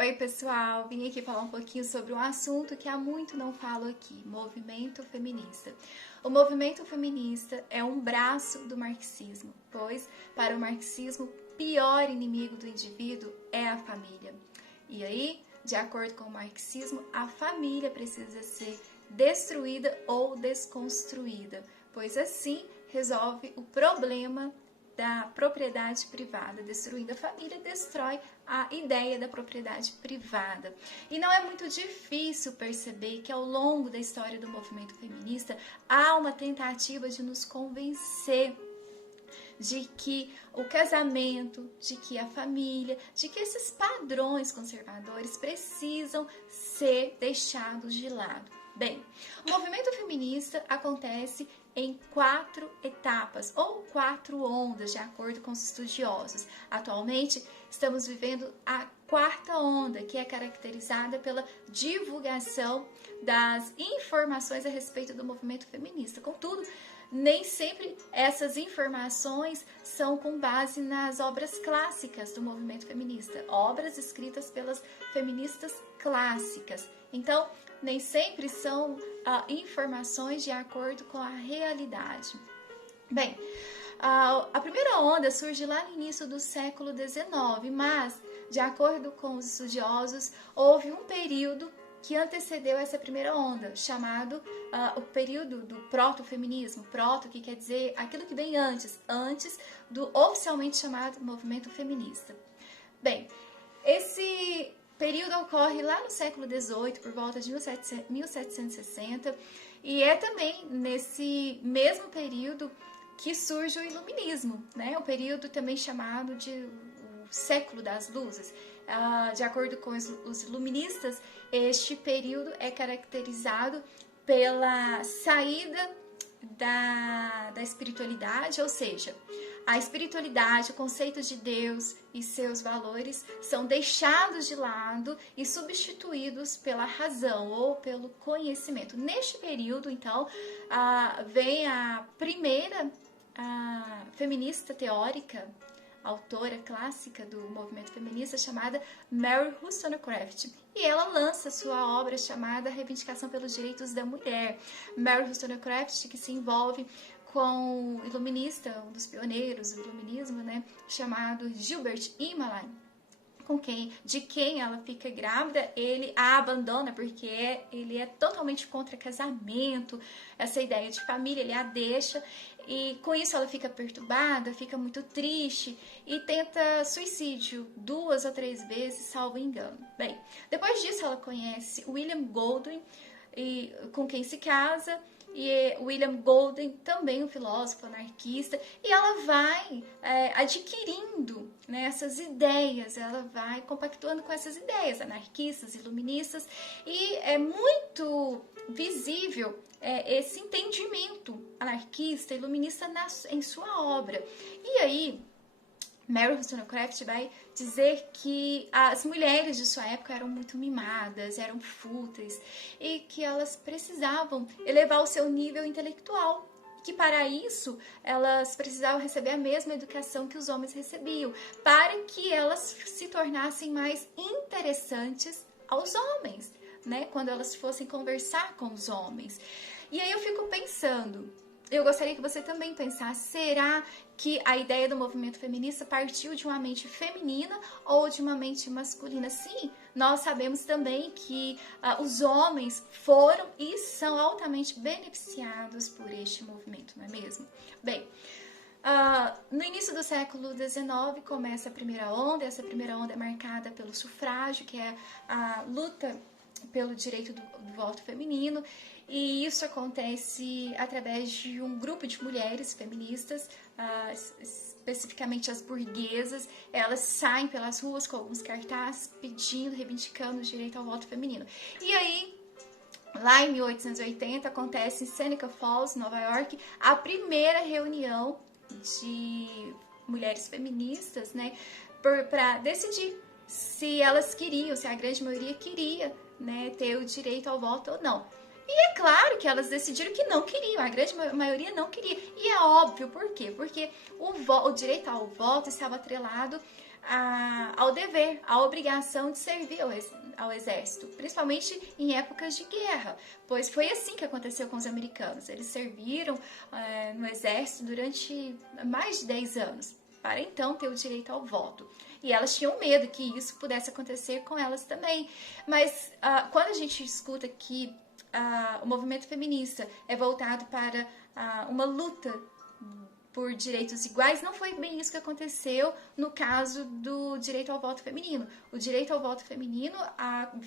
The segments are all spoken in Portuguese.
Oi pessoal, vim aqui falar um pouquinho sobre um assunto que há muito não falo aqui, movimento feminista. O movimento feminista é um braço do marxismo, pois para o marxismo, o pior inimigo do indivíduo é a família. E aí, de acordo com o marxismo, a família precisa ser destruída ou desconstruída, pois assim resolve o problema da propriedade privada. Destruindo a família, destrói a ideia da propriedade privada. E não é muito difícil perceber que ao longo da história do movimento feminista há uma tentativa de nos convencer de que o casamento, de que a família, de que esses padrões conservadores precisam ser deixados de lado. Bem, o movimento feminista acontece em 4 etapas ou 4 ondas, de acordo com os estudiosos. Atualmente, estamos vivendo a 4ª onda, que é caracterizada pela divulgação das informações a respeito do movimento feminista. Contudo, nem sempre essas informações são com base nas obras clássicas do movimento feminista, obras escritas pelas feministas clássicas. Então, nem sempre são informações de acordo com a realidade. Bem, a primeira onda surge lá no início do século XIX, mas, de acordo com os estudiosos, houve um período que antecedeu essa primeira onda, chamado o período do proto-feminismo. Proto, que quer dizer aquilo que vem antes do oficialmente chamado movimento feminista. Bem, esse período ocorre lá no século XVIII, por volta de 1760, e é também nesse mesmo período que surge o iluminismo, né? O período também chamado de o século das luzes. De acordo com os iluministas, este período é caracterizado pela saída da espiritualidade, ou seja, a espiritualidade, o conceito de Deus e seus valores são deixados de lado e substituídos pela razão ou pelo conhecimento. Neste período, então, vem a primeira feminista teórica, autora clássica do movimento feminista, chamada Mary Wollstonecraft. E ela lança sua obra chamada Reivindicação pelos Direitos da Mulher. Mary Wollstonecraft, que se envolve com um iluminista, um dos pioneiros do iluminismo, né, chamado Gilbert Emeline, de quem ela fica grávida. Ele a abandona porque ele é totalmente contra casamento, essa ideia de família, ele a deixa, e com isso ela fica perturbada, fica muito triste e tenta suicídio 2 ou 3 vezes, salvo engano. Bem, depois disso ela conhece William Golding, com quem se casa, e William Golding, também um filósofo anarquista, e ela vai adquirindo, né, essas ideias, ela vai compactuando com essas ideias anarquistas, iluministas, e é muito visível esse entendimento anarquista, iluminista em sua obra. E aí, Mary Wollstonecraft vai dizer que as mulheres de sua época eram muito mimadas, eram fúteis e que elas precisavam elevar o seu nível intelectual, que para isso elas precisavam receber a mesma educação que os homens recebiam, para que elas se tornassem mais interessantes aos homens, né, quando elas fossem conversar com os homens. E aí eu fico pensando, eu gostaria que você também pensasse, será que a ideia do movimento feminista partiu de uma mente feminina ou de uma mente masculina? Sim, nós sabemos também que os homens foram e são altamente beneficiados por este movimento, não é mesmo? Bem, no início do século XIX começa a primeira onda. Essa primeira onda é marcada pelo sufrágio, que é a luta pelo direito do voto feminino, e isso acontece através de um grupo de mulheres feministas, especificamente as burguesas. Elas saem pelas ruas com alguns cartazes pedindo, reivindicando o direito ao voto feminino. E aí, lá em 1880, acontece em Seneca Falls, Nova York, a primeira reunião de mulheres feministas, né, para decidir se elas queriam, se a grande maioria queria, né, ter o direito ao voto ou não. E é claro que elas decidiram que não queriam, a grande maioria não queria. E é óbvio, por quê? Porque o direito ao voto estava atrelado ao dever, à obrigação de servir ao exército, principalmente em épocas de guerra, pois foi assim que aconteceu com os americanos. Eles serviram no exército durante mais de 10 anos, para então ter o direito ao voto. E elas tinham medo que isso pudesse acontecer com elas também. Mas quando a gente escuta que o movimento feminista é voltado para uma luta por direitos iguais, não foi bem isso que aconteceu no caso do direito ao voto feminino. O direito ao voto feminino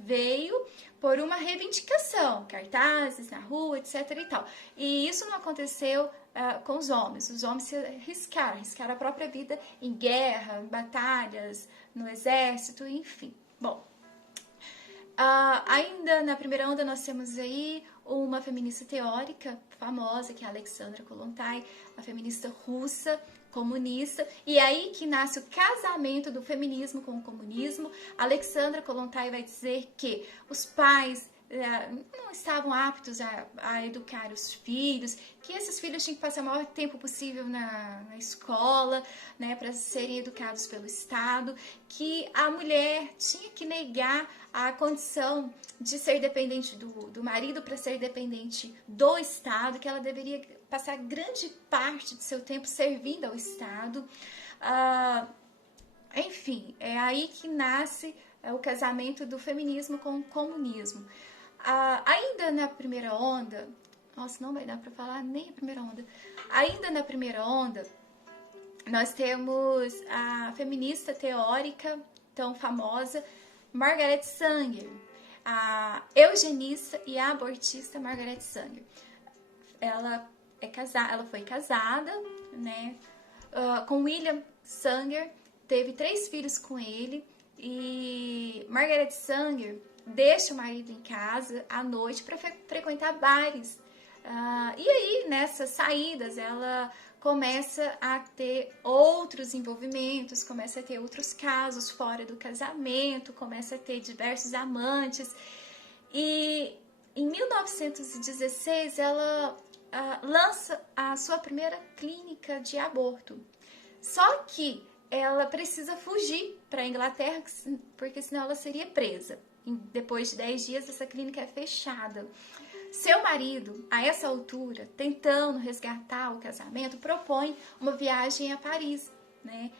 veio por uma reivindicação, cartazes na rua, etc. e tal. E isso não aconteceu com os homens. Os homens se arriscaram a própria vida em guerra, em batalhas, no exército, enfim. Bom, ainda na primeira onda nós temos aí uma feminista teórica famosa, que é a Alexandra Kollontai, a feminista russa, comunista, e é aí que nasce o casamento do feminismo com o comunismo. A Alexandra Kollontai vai dizer que os pais não estavam aptos a educar os filhos, que esses filhos tinham que passar o maior tempo possível na escola, né, para serem educados pelo Estado, que a mulher tinha que negar a condição de ser dependente do marido para ser dependente do Estado, que ela deveria passar grande parte de seu tempo servindo ao Estado. Enfim, é aí que nasce o casamento do feminismo com o comunismo. Ainda na primeira onda, nossa, não vai dar para falar nem a primeira onda. Ainda na primeira onda, nós temos a feminista teórica tão famosa, Margaret Sanger, a eugenista e a abortista Margaret Sanger. Ela foi casada, né, com William Sanger, teve 3 filhos com ele, e Margaret Sanger deixa o marido em casa à noite para frequentar bares. E aí, nessas saídas, ela começa a ter outros envolvimentos, começa a ter outros casos fora do casamento, começa a ter diversos amantes. E em 1916, ela lança a sua primeira clínica de aborto. Só que ela precisa fugir para a Inglaterra, porque senão ela seria presa. Depois de 10 dias, essa clínica é fechada. Seu marido, a essa altura, tentando resgatar o casamento, propõe uma viagem a Paris, né,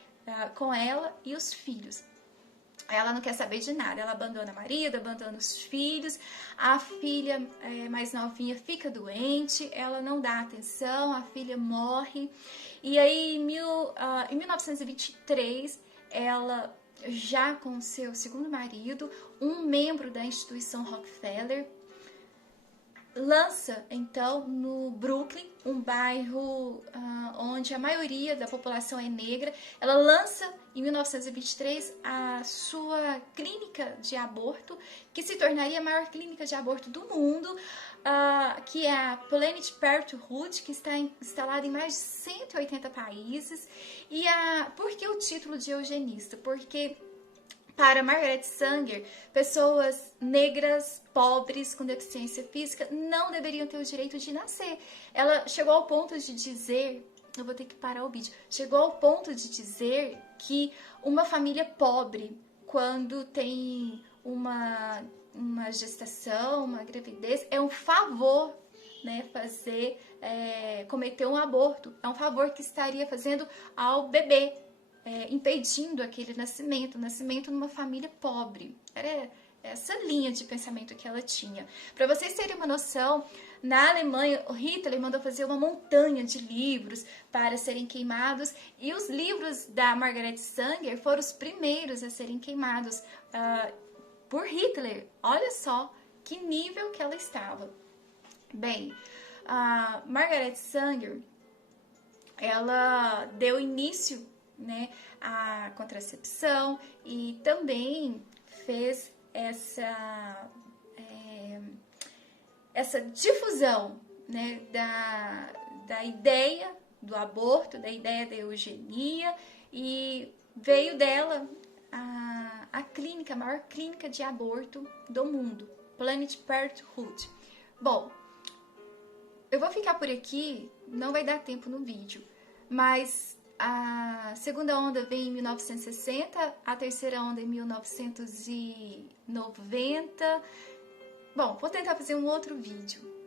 com ela e os filhos. Ela não quer saber de nada, ela abandona o marido, abandona os filhos, a filha mais novinha fica doente, ela não dá atenção, a filha morre. E aí, em 1923, ela, já com seu segundo marido, um membro da instituição Rockefeller, lança, então, no Brooklyn, um bairro onde a maioria da população é negra. Ela lança, em 1923, a sua clínica de aborto, que se tornaria a maior clínica de aborto do mundo, que é a Planned Parenthood, que está instalada em mais de 180 países. E por que o título de eugenista? Porque para Margaret Sanger, pessoas negras, pobres, com deficiência física, não deveriam ter o direito de nascer. Ela chegou ao ponto de dizer, eu vou ter que parar o vídeo, chegou ao ponto de dizer que uma família pobre, quando tem uma gestação, uma gravidez, é um favor, né, cometer um aborto. É um favor que estaria fazendo ao bebê, impedindo aquele nascimento numa família pobre. Era essa linha de pensamento que ela tinha. Para vocês terem uma noção, na Alemanha, o Hitler mandou fazer uma montanha de livros para serem queimados, e os livros da Margaret Sanger foram os primeiros a serem queimados por Hitler. Olha só que nível que ela estava. Bem, a Margaret Sanger, ela deu início, né, à contracepção, e também fez essa difusão, né, da ideia do aborto, da ideia da eugenia, e veio dela a clínica, a maior clínica de aborto do mundo, Planned Parenthood. Bom, eu vou ficar por aqui, não vai dar tempo no vídeo, mas A segunda onda veio em 1960, a terceira onda em 1990. Bom, vou tentar fazer um outro vídeo